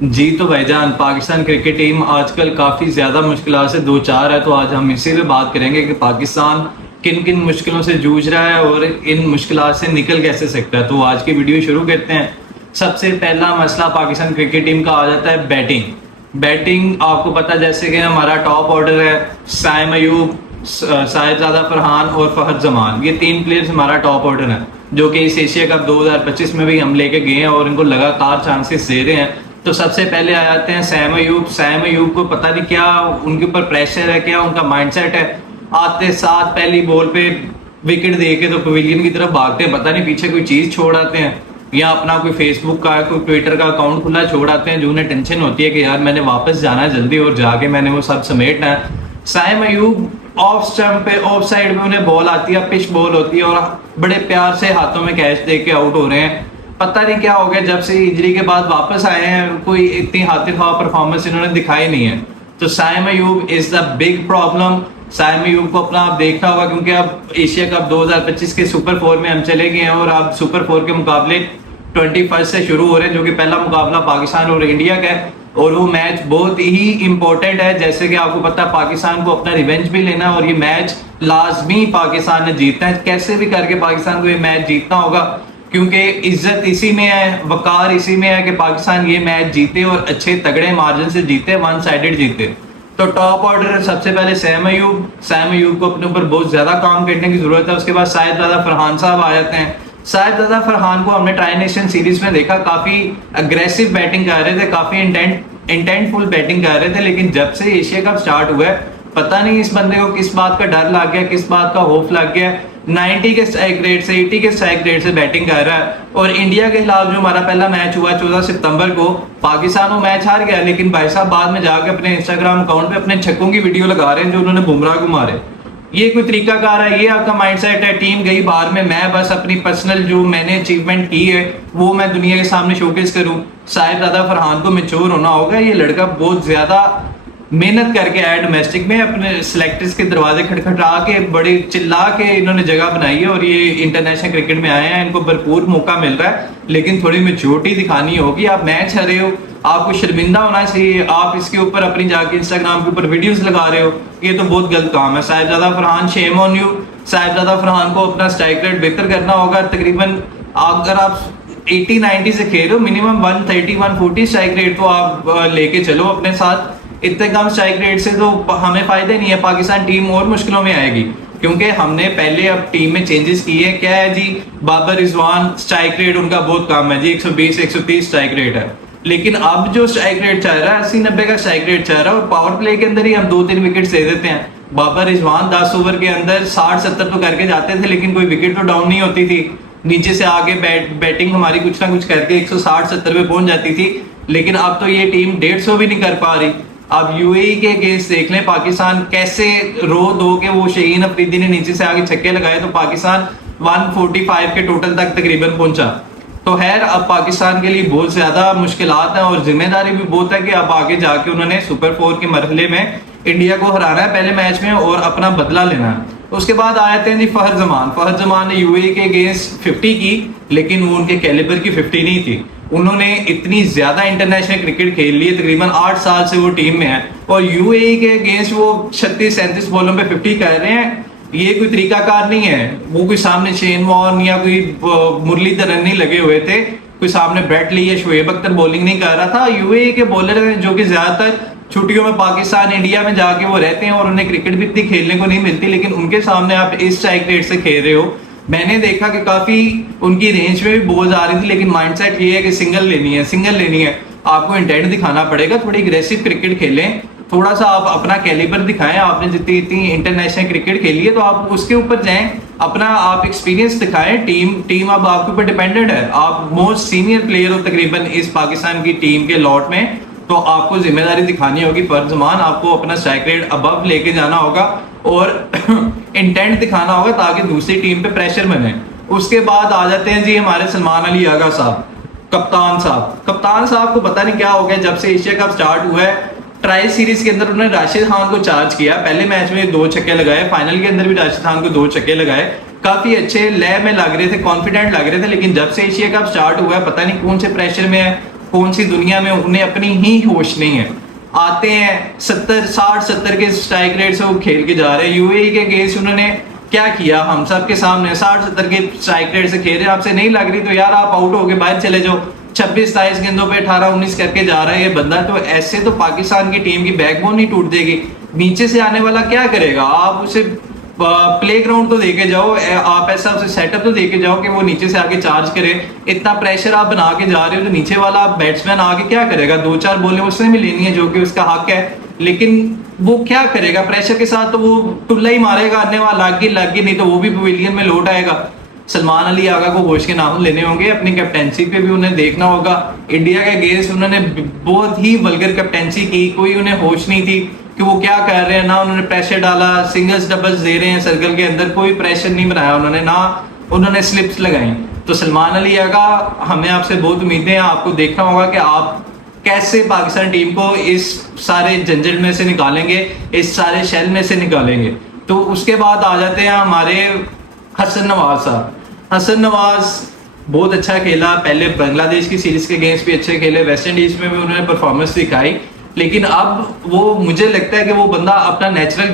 जी तो भाईजान, Pakistan cricket team आजकल काफ़ी ज़्यादा मुश्किलों से दो चार है। तो आज हम इसी पे बात करेंगे कि पाकिस्तान किन किन मुश्किलों से जूझ रहा है और इन मुश्किलों से निकल कैसे सकता है। तो आज की वीडियो शुरू करते हैं। सबसे पहला मसला पाकिस्तान क्रिकेट टीम का आ जाता है बैटिंग। बैटिंग आपको पता, जैसे कि हमारा टॉप ऑर्डर है साइम अयूब, साहिबजादा फरहान और फहद जमान। ये तीन प्लेयर्स हमारा टॉप ऑर्डर है, जो कि इस एशिया कप 2025 में भी हम लेके गए हैं और इनको लगातार चांसेस दे रहे हैं। तो सबसे पहले आ जाते हैं सैम अयूब। सैम अयूब को पता नहीं क्या उनके ऊपर प्रेशर है, क्या उनका माइंडसेट है। आते साथ पहली बॉल पे विकेट दे के तो पवेलियन की तरफ भागते हैं, पता नहीं पीछे कोई चीज छोड़ आते हैं या अपना कोई फेसबुक का कोई ट्विटर का अकाउंट खुला छोड़ आते हैं, जो उन्हें टेंशन होती है कि यार मैंने वापस जाना है जल्दी और जाके मैंने वो सब समेटना है। सैम अयूब ऑफ स्टंप पे, ऑफ साइड में उन्हें बॉल आती है, पिच बॉल होती है और बड़े प्यार से हाथों में कैच दे के आउट हो रहे हैं। पता नहीं क्या हो गया, जब से इंजरी के बाद वापस आए हैं कोई इतनी हाथिर ख्वाह परफॉर्मेंस इन्होंने दिखाई नहीं है। तो Saim Ayub is the big problem. Saim Ayub को अपना आप देखना होगा, क्योंकि अब एशिया कप 2025 के सुपर 4 में हम चले गए हैं और अब सुपर 4 के मुकाबले 21 से शुरू हो रहे हैं, जो कि पहला मुकाबला पाकिस्तान और इंडिया का है और वो मैच बहुत ही इंपॉर्टेंट है। जैसे कि आपको पता है पाकिस्तान को अपना रिवेंज भी लेना है और ये मैच लाजमी पाकिस्तान ने जीतना है। कैसे भी करके पाकिस्तान को ये मैच जीतना होगा, क्योंकि इज्जत इसी में है, वकार इसी में है कि पाकिस्तान ये मैच जीते और अच्छे तगड़े मार्जिन से जीते, वन साइडेड जीते। तो टॉप ऑर्डर सबसे पहले सैम अयूब। सैम अयूब को अपने ऊपर बहुत ज्यादा काम करने की जरूरत है। उसके बाद साहिबजादा फरहान साहब आ जाते हैं। साहिबजादा फरहान को हमने ट्राई नेशन सीरीज में देखा, काफी अग्रेसिव बैटिंग कर रहे थे, काफी इंटेंटफुल बैटिंग कर रहे थे, लेकिन जब से एशिया कप स्टार्ट हुआ है पता नहीं इस बंदे को किस बात का डर लग गया, किस बात का खौफ लग गया। 90 के स्ट्राइक रेट से, 80 के स्ट्राइक रेट से बैटिंग कर रहा है। और इंडिया के खिलाफ जो हमारा पहला मैच हुआ 14 सितंबर को, पाकिस्तान वो मैच हार गया, लेकिन भाई साहब बाद में जाके अपने इंस्टाग्राम अकाउंट पे अपने छक्कों की वीडियो लगा रहे हैं जो उन्होंने बुमराह को मारे। ये कोई तरीकाकार है? ये आपका माइंडसेट है? टीम गई बाहर में, मैं बस अपनी पर्सनल जो मैंने अचीवमेंट की है वो मैं दुनिया के सामने शोकेस करूं। साहिबजादा फरहान को मैच्योर होना होगा। ये लड़का बहुत ज्यादा मेहनत करके आया डोमेस्टिक में, अपने सिलेक्टर्स के दरवाजे खटखटा के बड़े चिल्ला के इन्होंने जगह बनाई है और ये इंटरनेशनल क्रिकेट में आए हैं। इनको भरपूर मौका मिल रहा है, लेकिन थोड़ी मैच्योरिटी दिखानी होगी। आप मैच हारे हो, आपको शर्मिंदा होना चाहिए। आप इसके ऊपर अपनी जाके इंस्टाग्राम के ऊपर वीडियोस लगा रहे हो, ये तो बहुत गलत काम है। Sahibzada Farhan, shame on you. Sahibzada Farhan को अपना स्ट्राइक रेट बेहतर करना होगा। तकरीबन अगर आप 80-90 से खेल रहे हो, मिनिमम 130-140 स्ट्राइक रेट तो आप लेके चलो अपने साथ। इतने कम स्ट्राइक रेट से तो हमें फायदा नहीं है, पाकिस्तान टीम और मुश्किलों में आएगी। क्योंकि हमने पहले अब टीम में चेंजेस किए हैं। क्या है जी, बाबर रिजवान स्ट्राइक रेट उनका बहुत कम है जी, 120-130 स्ट्राइक रेट है। लेकिन अब जो स्ट्राइक रेट चल रहा है 80-90 का स्ट्राइक रेट चल रहा है और पावर प्ले के अंदर ही हम 2-3 विकेट दे देते हैं। बाबर रिजवान 10 ओवर के अंदर 60-70 तो करके जाते थे, लेकिन कोई विकेट तो डाउन नहीं होती थी। नीचे से आगे बैटिंग हमारी कुछ ना कुछ करके 160-70 पे पहुंच जाती थी। लेकिन अब तो ये टीम 150 भी नहीं कर पा रही। अब यूएई के केस देख लें, पाकिस्तान कैसे रो दो के वो शहीन अफरीदी ने नीचे से आगे छक्के लगाए तो पाकिस्तान 145 के टोटल तक तकरीबन पहुंचा। तो खैर अब पाकिस्तान के लिए बहुत ज्यादा मुश्किलात हैं और जिम्मेदारी भी बहुत है कि अब आगे जाके उन्होंने सुपर 4 के मरहले में इंडिया को हराना है पहले मैच में और अपना बदला लेना है। उसके बाद आते हैं जी फहद जमान। फहद जमान ने यूएई के अगेंस्ट 50 की, लेकिन वो उनके कैलिबर की 50 नहीं थी। उन्होंने इतनी ज्यादा इंटरनेशनल क्रिकेट खेल ली है, तकरीबन 8 साल से वो टीम में है और यूएई के अगेंस्ट वो 36-37 बॉलों पे 50 कर रहे हैं। ये कोई तरीकाकार नहीं है। वो कोई सामने शेन वॉर्न या कोई मुरलीधरन नहीं लगे हुए थे, कोई सामने ब्रेटली या शोएब अख्तर बॉलिंग नहीं कर रहा था। यूएई के बॉलर हैं जो कि ज्यादातर छुट्टियों में पाकिस्तान इंडिया में जाके वो रहते हैं और उन्हें क्रिकेट भी इतनी खेलने को नहीं मिलती, लेकिन उनके सामने आप इस स्ट्राइक रेट से खेल रहे हो। मैंने देखा कि काफी उनकी रेंज में भी बॉल्स आ रही थी, लेकिन माइंडसेट ये है कि सिंगल लेनी है, सिंगल लेनी है। आपको इंटेंट दिखाना पड़ेगा, थोड़ी अग्रेसिव क्रिकेट खेलें, थोड़ा सा आप अपना कैलिबर दिखाएं। आपने जितनी इतनी इंटरनेशनल क्रिकेट खेली है तो आप उसके ऊपर जाएं, अपना आप एक्सपीरियंस दिखाएं। टीम अब आपके ऊपर डिपेंडेंट है। आप मोस्ट सीनियर प्लेयर हो तकरीबन इस पाकिस्तान की टीम के लॉट में, तो आपको जिम्मेदारी दिखानी होगी। फर्ज मान आपको अपना स्ट्राइक रेट अबव लेके जाना होगा और इंटेंट दिखाना होगा ताकि दूसरी टीम पे प्रेशर बने। उसके बाद आ जाते हैं जी हमारे सलमान अली आगा साहब, कप्तान साहब। कप्तान साहब को पता नहीं क्या हो गया, जब से एशिया कप स्टार्ट हुआ है ट्राई सीरीज के अंदर उन्होंने राशिद खान को चार्ज किया। पहले मैच में 2 छक्के लगाए, फाइनल के अंदर भी राशिद खान को 2 छक्के लगाए। काफी अच्छे लय में लग रहे थे, कॉन्फिडेंट लग रहे थे, लेकिन जब से एशिया कप स्टार्ट हुआ है पता नहीं कौन से प्रेशर में है, कौन सी दुनिया में उन्हें अपनी ही होश नहीं है। आते हैं 60 के स्ट्राइक रेट से वो खेल के जा रहे हैं। यूएई के अगेंस्ट उन्होंने क्या किया, हम सब के सामने 60-70 के स्ट्राइक रेट से खेल रहे हैं। आपसे नहीं लग रही तो यार आप आउट हो गए, बाहर चले जाओ। 26-27 गेंदों पे 18-19 करके जा रहा है ये बंदा। तो ऐसे तो पाकिस्तान की टीम की बैकबोन ही टूट देगी। नीचे से आने वाला क्या करेगा? आप उसे प्ले ग्राउंड तो देके जाओ, आप ऐसा उसे सेटअप तो देके जाओ कि वो नीचे से आके चार्ज करे। इतना प्रेशर आप बना के जा रहे हो तो नीचे वाला बैट्समैन आके क्या करेगा? 2-4 बॉलें उसने भी लेनी है जो कि उसका हक है, लेकिन वो क्या करेगा प्रेशर के साथ? तो वो टुल्ला ही मारेगा, आने वाला लग गई नहीं तो वो भी पवेलियन में लौट आएगा। सलमान अली आगा को होश के नाम लेने होंगे, अपनी कैप्टेंसी पे भी उन्हें देखना होगा। इंडिया के अगेंस्ट उन्होंने बहुत ही वल्गर कैप्टेंसी की, कोई उन्हें होश नहीं थी कि वो क्या कर रहे हैं। ना उन्होंने प्रेशर डाला, सिंगल्स डबल्स दे रहे हैं सर्कल के अंदर, कोई प्रेशर नहीं बनाया उन्होंने, ना उन्होंने स्लिप्स लगाई। तो सलमान अली आगा, हमें आपसे बहुत उम्मीदें हैं। आपको देखना होगा कि आप कैसे पाकिस्तान टीम को इस सारे झंझट में से निकालेंगे, इस सारे शेल में से निकालेंगे। तो उसके बाद आ जाते हैं हमारे हसन नवाज साहब। हसन नवाज बहुत अच्छा खेला, पहले बांग्लादेश की सीरीज के अगेंस्ट भी अच्छे खेले, वेस्ट इंडीज में भी उन्होंने परफॉर्मेंस दिखाई। लेकिन अब वो, मुझे लगता है कि वो बंदा अपना नेचुरल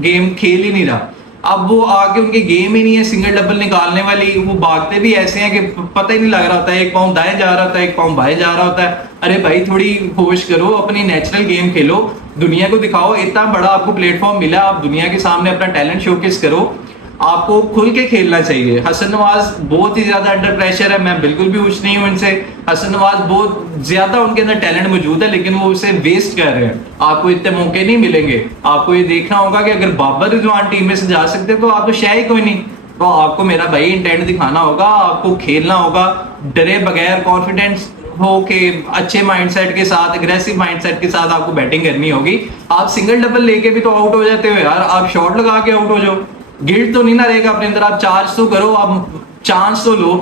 गेम खेल ही नहीं रहा। अब वो आगे उनकी गेम ही नहीं है सिंगल डबल निकालने वाली। वो भागते भी ऐसे हैं कि पता ही नहीं लग रहा होता है, एक पाँव दाएं जा रहा होता है, एक पाँव बाएं जा रहा होता है। अरे भाई थोड़ी होश करो, अपनी नेचुरल गेम खेलो, दुनिया को दिखाओ। इतना बड़ा आपको प्लेटफॉर्म मिला, आप दुनिया के सामने अपना टैलेंट शोकेस करो। आपको खुल के खेलना चाहिए। हसन नवाज बहुत ही ज्यादा अंडर प्रेशर है, मैं बिल्कुल भी खुश नहीं हूं इनसे। हसन नवाज बहुत ज्यादा उनके अंदर टैलेंट मौजूद है, लेकिन वो उसे वेस्ट कर रहे हैं। आपको इतने मौके नहीं मिलेंगे। आपको ये देखना होगा कि अगर बाबर रिजवान टीम में से जा सकते तो आप तो शायद कोई नहीं। तो आपको मेरा भाई इंटेंट दिखाना होगा, आपको खेलना होगा डरे बगैर, कॉन्फिडेंस हो के अच्छे माइंडसेट के साथ, अग्रेसिव माइंडसेट के साथ आपको बैटिंग करनी होगी। आप सिंगल डबल लेके भी तो आउट हो जाते हो यार, आप शॉट लगा के आउट हो जाओ। गिल्ट तो नहीं ना रहेगा अपने अंदर, आप चार्ज तो करो, आप चांस तो लो।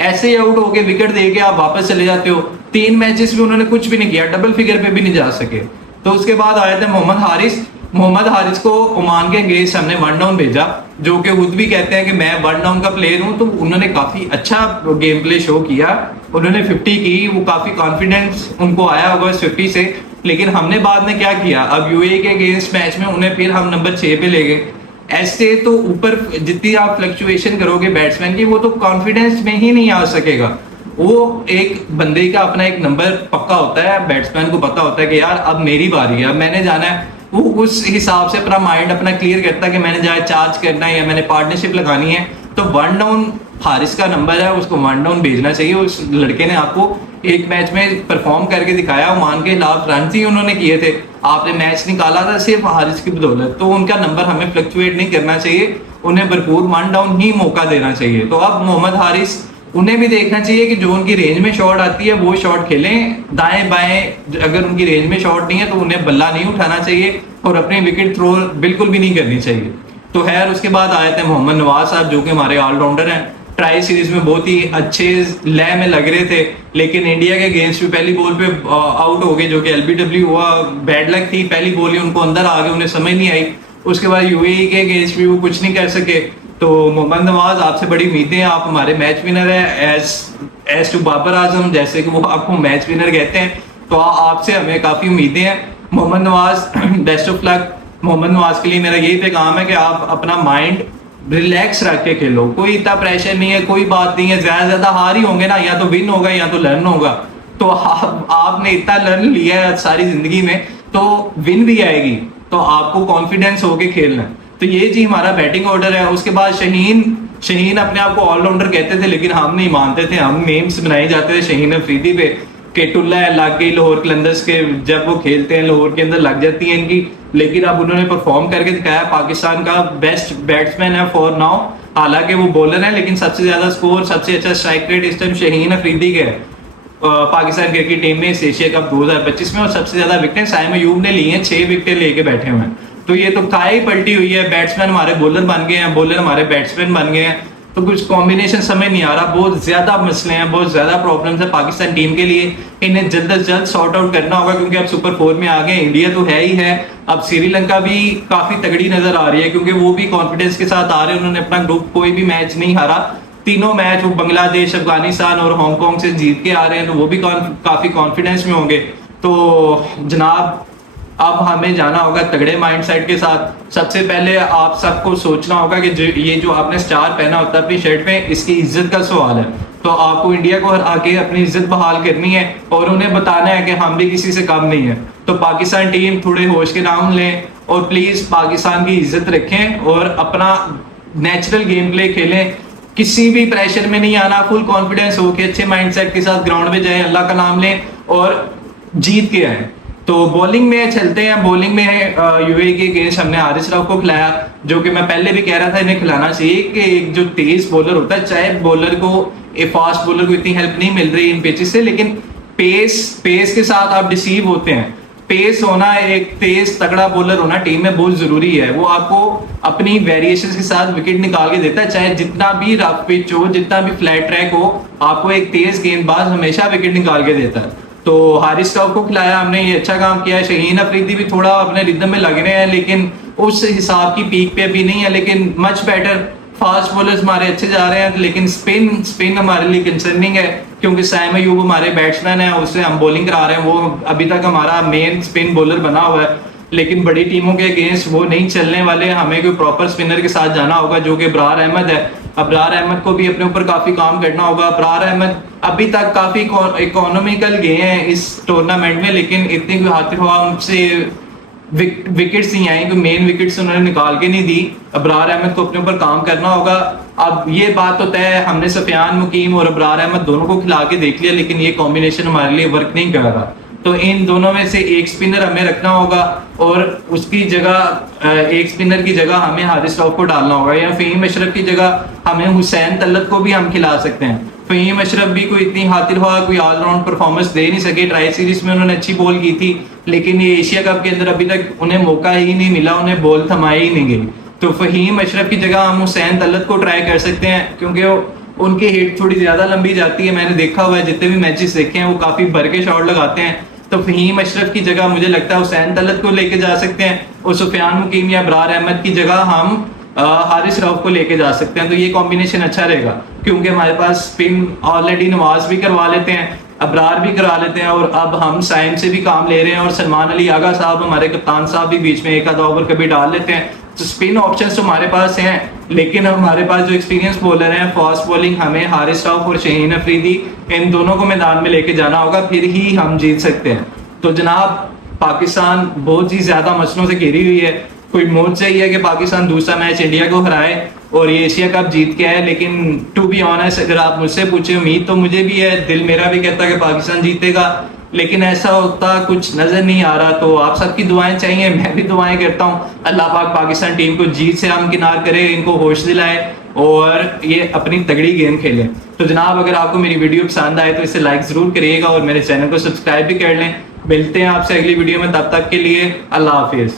ऐसे ही आउट होके विकेट देके आप वापस चले जाते हो। 3 मैचेस में उन्होंने कुछ भी नहीं किया, डबल फिगर पे भी नहीं जा सके। तो उसके बाद आए थे मोहम्मद हारिस। मोहम्मद हारिस को ओमान के अगेंस्ट हमने 1 डाउन भेजा, जो कि खुद भी कहते हैं कि मैं 1 डाउन का प्लेयर हूं। तो उन्होंने काफी अच्छा गेम प्ले शो किया, उन्होंने 50 की, वो काफी कॉन्फिडेंस उनको आया होगा इस 50 से। लेकिन हमने बाद में क्या किया, अब यूएई के अगेंस्ट मैच में उन्हें फिर हम नंबर 6 पे ले गए। ऐसे तो ऊपर जितनी आप फ्लक्चुएशन करोगे बैट्समैन की, वो तो कॉन्फिडेंस में ही नहीं आ सकेगा। वो एक बंदे का अपना एक नंबर पक्का होता है, बैट्समैन को पता होता है कि यार अब मेरी बारी है, अब मैंने जाना है। वो उस हिसाब से अपना माइंड अपना क्लियर करता है कि मैंने जाए चार्ज करना है या मैंने पार्टनरशिप लगानी है। तो 1 डाउन हारिस का नंबर है, उसको 1 डाउन भेजना चाहिए। उस लड़के ने आपको एक मैच में परफॉर्म करके दिखाया, ओमान के खिलाफ रन ही उन्होंने किए थे, आपने मैच निकाला था सिर्फ हारिस की बदौलत। तो उनका नंबर हमें फ्लक्चुएट नहीं करना चाहिए, उन्हें भरपूर 1 डाउन ही मौका देना चाहिए। तो अब मोहम्मद हारिस, उन्हें भी देखना चाहिए कि जो उनकी रेंज में शॉट आती है वो शॉट खेलें, दाएं बाएं। अगर उनकी रेंज में शॉट नहीं है तो उन्हें बल्ला नहीं उठाना चाहिए और अपनी विकेट थ्रो बिल्कुल भी नहीं करनी चाहिए। तो खैर उसके बाद आए थे मोहम्मद नवाज साहब, जो कि हमारे ऑलराउंडर हैं। ट्राई सीरीज में बहुत ही अच्छे लय में लग रहे थे, लेकिन इंडिया के अगेंस्ट भी पहली बॉल पे आउट हो गए, जो कि एलबीडब्ल्यू हुआ। बैड लक थी, पहली बॉल ही उनको अंदर आ गए, उन्हें समझ नहीं आई। उसके बाद यूएई के अगेंस्ट भी वो कुछ नहीं कर सके। तो मोहम्मद नवाज, आपसे बड़ी उम्मीदें हैं, आप हमारे मैच विनर है एज टू बाबर आजम, जैसे कि वो आपको मैच विनर कहते हैं। तो आपसे हमें काफी उम्मीदें हैं Mohammad Nawaz, best of luck. Mohammad Nawaz के लिए मेरा यही पैगाम है कि आप अपना माइंड रिलैक्स रख के खेलो, कोई इतना प्रेशर नहीं है, कोई बात नहीं है। ज्यादा हार ही होंगे ना, या तो विन होगा या तो लर्न होगा। तो आपने इतना लर्न लिया है सारी जिंदगी में, तो विन भी आएगी। तो आपको कॉन्फिडेंस होके खेलना है। तो ये जी हमारा बैटिंग ऑर्डर है। उसके बाद शहीन अपने आप को ऑलराउंडर कहते थे, लेकिन हम नहीं मानते थे, हम मेम्स बनाए जाते थे शहीन अफरीदी पे कि टुल्ला है लग गई लाहौर कलंदर्स के, जब वो खेलते हैं लाहौर के अंदर लग जाती है इनकी। लेकिन अब उन्होंने परफॉर्म करके दिखाया, पाकिस्तान का बेस्ट बैट्समैन है फॉर नाउ। हालांकि वो बॉलर है, लेकिन सबसे ज्यादा स्कोर, सबसे अच्छा स्ट्राइक रेट इस टाइम शहीन अफरीदी के है पाकिस्तान क्रिकेट टीम में इस एशिया कप 2025 में। और सबसे ज्यादा विकेट साइम अयूब ने ली हैं, 6 विकेट लेके बैठे हुए हैं। तो ये तो काय पलटी हुई है, बैट्समैन हमारे बॉलर बन गए हैं, बॉलर हमारे बैट्समैन बन गए हैं। तो कुछ कॉम्बिनेशन समझ नहीं आ रहा, बहुत ज्यादा मसले हैं, बहुत ज्यादा प्रॉब्लम्स है पाकिस्तान टीम के लिए। इन्हें जल्द से जल्द सॉर्ट आउट करना होगा, क्योंकि अब सुपर 4 में आ गए। इंडिया तो है ही है, अब श्रीलंका भी काफी तगड़ी नजर आ रही है, क्योंकि वो भी कॉन्फिडेंस के साथ आ रहे हैं। उन्होंने अपना ग्रुप कोई भी मैच नहीं हारा, तीनों मैच वो बांग्लादेश, अफगानिस्तान और हांगकांग से जीत के आ रहे हैं, तो वो भी काफी कॉन्फिडेंस में होंगे। तो जनाब अब हमें जाना होगा तगड़े माइंडसेट के साथ। सबसे पहले आप सबको सोचना होगा कि ये जो आपने स्टार पहना होता है अपनी शर्ट में, इसकी इज्जत का सवाल है। तो आपको इंडिया को आके अपनी इज्जत बहाल करनी है और उन्हें बताना है कि हम भी किसी से कम नहीं है। तो पाकिस्तान टीम थोड़े होश के राउंड लें और प्लीज पाकिस्तान की इज्जत रखें और अपना नेचुरल गेम प्ले खेलें। किसी भी प्रेशर में नहीं आना, फुल कॉन्फिडेंस हो के अच्छे माइंडसेट के साथ ग्राउंड में जाए, अल्लाह का नाम लें और जीत के आए। तो बॉलिंग में चलते हैं। बॉलिंग में यूएई के अगेंस्ट हमने हारिस राव को खिलाया, जो कि मैं पहले भी कह रहा था इन्हें खिलाना चाहिए कि एक जो तेज बॉलर होता है, चाहे बॉलर को फास्ट बॉलर को इतनी हेल्प नहीं मिल रही इन पिचेस से, लेकिन पेस के साथ आप डिसीव होते हैं। पेस होना, एक तेज तगड़ा बॉलर होना टीम में बहुत जरूरी है। वो आपको अपनी वेरिएशंस के साथ विकेट निकाल के देता है, चाहे जितना भी रफ पिच हो, जितना भी फ्लैट ट्रैक हो, आपको एक तेज गेंदबाज हमेशा विकेट निकाल के देता है। तो हारिस राव को खिलाया हमने, ये अच्छा काम किया है। शहीन अफरीदी भी थोड़ा अपने रिदम में लग रहे हैं, लेकिन उस हिसाब की पीक पे अभी नहीं है, लेकिन मच बेटर। फास्ट बॉलर्स हमारे अच्छे जा रहे हैं, लेकिन स्पिन हमारे लिए कंसर्निंग है, क्योंकि साइम अयूब हमारे बैट्समैन है, उससे हम बॉलिंग करा रहे हैं। वो अभी तक हमारा मेन स्पिन बॉलर बना हुआ है, लेकिन बड़ी टीमों के अगेंस्ट वो नहीं चलने वाले। हमें कोई प्रॉपर स्पिनर के साथ जाना होगा, जो कि अबरार अहमद है। अबरार अहमद को भी अपने ऊपर काफी काम करना होगा। अबरार अहमद अभी तक काफी इकोनॉमिकल गए हैं इस टूर्नामेंट में, लेकिन इतनी कोई हाथ उनसे विकेट्स नहीं आई, मेन विकेट्स उन्होंने निकाल के नहीं दी। अबरार अहमद को अपने ऊपर काम करना होगा। अब ये बात तो तय है, हमने सफियान मुकीम और अबरार अहमद दोनों को खिला के देख लिया, लेकिन ये कॉम्बिनेशन हमारे लिए वर्क नहीं कर रहा। तो इन दोनों में से एक स्पिनर हमें रखना होगा और उसकी जगह, एक स्पिनर की जगह हमें हारिस राव को डालना होगा, या फहीम अशरफ की जगह हमें हुसैन तलत को भी हम खिला सकते हैं। फहीम अशरफ भी कोई इतनी खातिर हुआ, कोई ऑलराउंड परफॉर्मेंस दे नहीं सके। ट्राई सीरीज में उन्होंने अच्छी बॉल की थी, लेकिन ये एशिया कप के अंदर अभी तक उन्हें मौका ही नहीं मिला, उन्हें बॉल थमाई ही नहीं गई। तो फहीम अशरफ की जगह हम हुसैन तलत को ट्राई कर सकते हैं, क्योंकि उनकी हिट थोड़ी ज्यादा लंबी जाती है। मैंने देखा हुआ है, जितने भी मैचेस देखे हैं वो काफी भर के शॉट लगाते हैं। तो फहीम अशरफ की जगह मुझे लगता है हुसैन तलत को लेके जा सकते हैं, और सुफियान मुकीम या अबरार अहमद की जगह हम हारिस राव को लेके जा सकते हैं। तो ये कॉम्बिनेशन अच्छा रहेगा, क्योंकि हमारे पास स्पिन ऑलरेडी नवाज भी करवा लेते हैं, अबरार भी करा लेते हैं, और अब हम साइम से भी काम ले रहे हैं, और सलमान अली आगा साहब हमारे कप्तान साहब भी बीच में एक आधा ओवर कभी डाल लेते हैं। तो स्पिन ऑप्शंस तो हमारे पास हैं, लेकिन हमारे पास जो एक्सपीरियंस बॉलर हैं, फास्ट बॉलिंग, हमें हारिस राव और शहीन अफरीदी इन दोनों को मैदान में लेके जाना होगा, फिर ही हम जीत सकते हैं। तो जनाब पाकिस्तान बहुत ही ज्यादा मसलों से घिरी हुई है। कोई मोड चाहिए कि पाकिस्तान दूसरा मैच इंडिया को हराए और ये एशिया कप जीत के आए, लेकिन टू बी ऑनेस्ट अगर आप मुझसे पूछे, उम्मीद तो मुझे भी है, दिल मेरा भी कहता है कि पाकिस्तान जीतेगा, लेकिन ऐसा होता कुछ नजर नहीं आ रहा। तो आप सबकी दुआएं चाहिए, मैं भी दुआएं करता हूँ। अल्लाह पाक पाकिस्तान टीम को जीत से हमकिनार करे, इनको होश दिलाए और ये अपनी तगड़ी गेम खेलें। तो जनाब अगर आपको मेरी वीडियो पसंद आए तो इसे लाइक जरूर करिएगा और मेरे चैनल को सब्सक्राइब भी कर लें। मिलते हैं आपसे अगली वीडियो में, तब तक के लिए अल्लाह हाफिज।